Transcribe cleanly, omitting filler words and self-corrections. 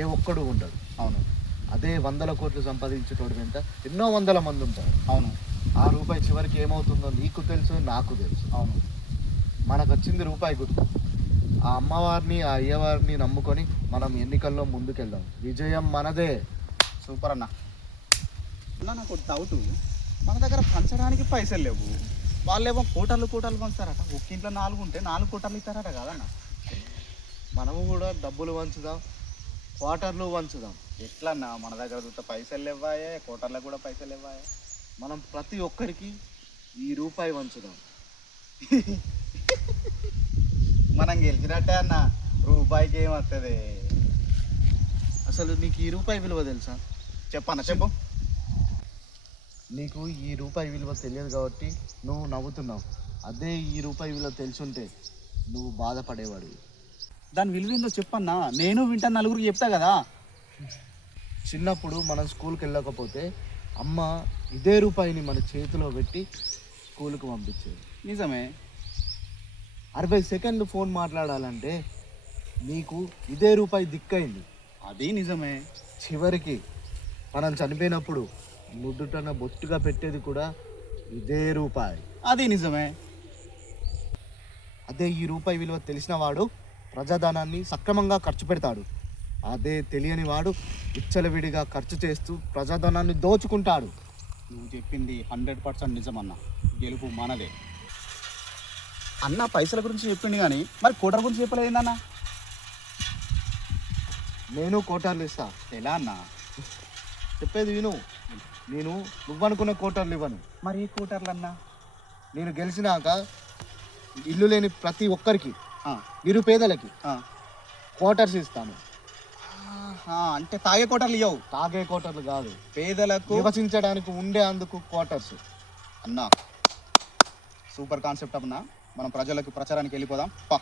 ఏ ఒక్కడు ఉండడు. అవును. అదే వందల కోట్లు సంపాదించేటోడు వెంట ఎన్నో వందల మంది ఉంటారు. అవును. ఆ రూపాయి చివరికి ఏమవుతుందో నీకు తెలుసు, నాకు తెలుసు. అవును. మనకు వచ్చింది రూపాయి గుర్తు. ఆ అమ్మవారిని, ఆ అయ్యవారిని నమ్ముకొని మనం ఎన్నికల్లో ముందుకెళ్దాం. విజయం మనదే. సూపర్ అన్న. అన్న నాకు డౌట్, మన దగ్గర పంచడానికి పైసలు లేవు, వాళ్ళేమో కోటర్లు కోటర్లు పంచుతారట. ఒక్క ఇంట్లో 4 ఉంటే 4 కోటర్లు ఇస్తారట కదన్న. మనము కూడా డబ్బులు వంచుదాం, క్వార్టర్లు వంచుదాం. ఎట్లన్నా మన దగ్గర చూస్తే పైసలు ఇవ్వాయే, కోటర్లకు కూడా పైసలు ఇవ్వాయే. మనం ప్రతి ఒక్కరికి ఈ రూపాయి వంచుదాం. మనం గెలిచినట్టే అన్న, రూపాయికి ఏమవుతుంది? అసలు నీకు ఈ రూపాయి విలువ తెలుసా? చెప్పన్న చెప్పు. నీకు ఈ రూపాయి విలువ తెలియదు కాబట్టి నువ్వు నవ్వుతున్నావు. అదే ఈ రూపాయి విలువ తెలుసుంటే నువ్వు బాధపడేవాడివి. దాని విలువ ఏందో చెప్పన్నా, నేను వింటాను, నలుగురికి చెప్తా కదా. చిన్నప్పుడు మనం స్కూల్కి వెళ్ళకపోతే అమ్మ ఇదే రూపాయిని మన చేతిలో పెట్టి స్కూల్కి పంపించేది. నిజమే. 60 సెకండ్లు ఫోన్ మాట్లాడాలంటే నీకు ఇదే రూపాయి దిక్కైంది. అది నిజమే. చివరికి మనం చనిపోయినప్పుడు నుదుటన బొట్టుగా పెట్టేది కూడా ఇదే రూపాయి. అది నిజమే. అదే ఈ రూపాయి విలువ తెలిసిన వాడు ప్రజాధనాన్ని సక్రమంగా ఖర్చు పెడతాడు. అదే తెలియని వాడు విచ్చలవిడిగా ఖర్చు చేస్తూ ప్రజాధనాన్ని దోచుకుంటాడు. నువ్వు చెప్పింది 100% నిజమన్నా. గెలుపు మనదే. అన్న పైసల గురించి చెప్పింది కానీ మరి కోటర్ గురించి చెప్పలేదు ఏందన్నా? నేను కోటర్లు ఇస్తా. ఎలా అన్నా? చెప్పేది విను. నేను నువ్వనుకున్న కోటర్లు ఇవ్వను. మరి ఏ కోటర్లు అన్నా? నేను గెలిచినాక ఇల్లు లేని ప్రతి ఒక్కరికి, నిరుపేదలకి క్వార్టర్స్ ఇస్తాను. అంటే తాగే కోటర్లు ఇవ్వవు? తాగే కోటర్లు కాదు, పేదలకు నివసించడానికి ఉండే అందుకు క్వార్టర్స్. అన్నా సూపర్ కాన్సెప్ట్ అన్నా. మనం ప్రజలకు ప్రచారానికి వెళ్ళిపోదాం పా.